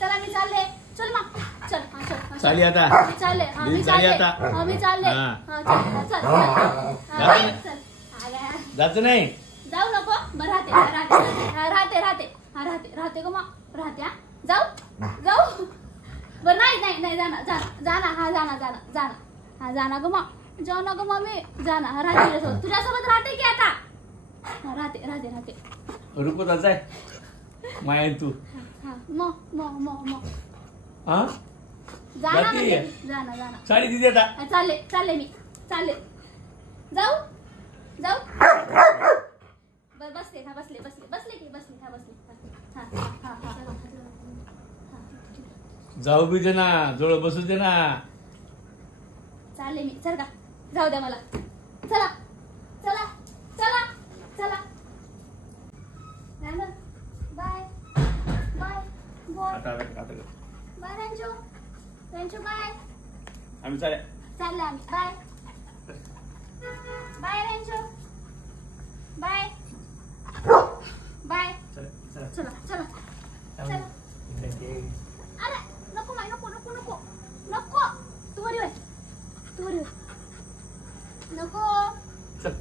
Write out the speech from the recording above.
चला मी चालले. चल मग चल. हा चल चाली आता. मी चालले. हा मी चालले आता. हा मी चालले. हा चल चल. जायचं नाही. जाऊ नको. बरं राहते ग मग राहते. हा जाऊ. बरं नाही जाना. हा जाना ग मग. जाऊ नको मम्मी. जाना. हा राहते तुझ्यासोबत राहते की आता. हा राहते. रुपये जाय माया तू. मग हा जाना. साडी दिली आता. चालले मी. जाऊ. बसले. जाऊ बी दे ना, जवळ बसू दे ना. चालले मी. चल का जाऊ द्या मला. चला. बाय. आता बाय रंजू बाय. आम्ही चालले आम्ही. बाय रंजू. बाय. चला. अरे नको माय नको. तू वर ये. नको. चल.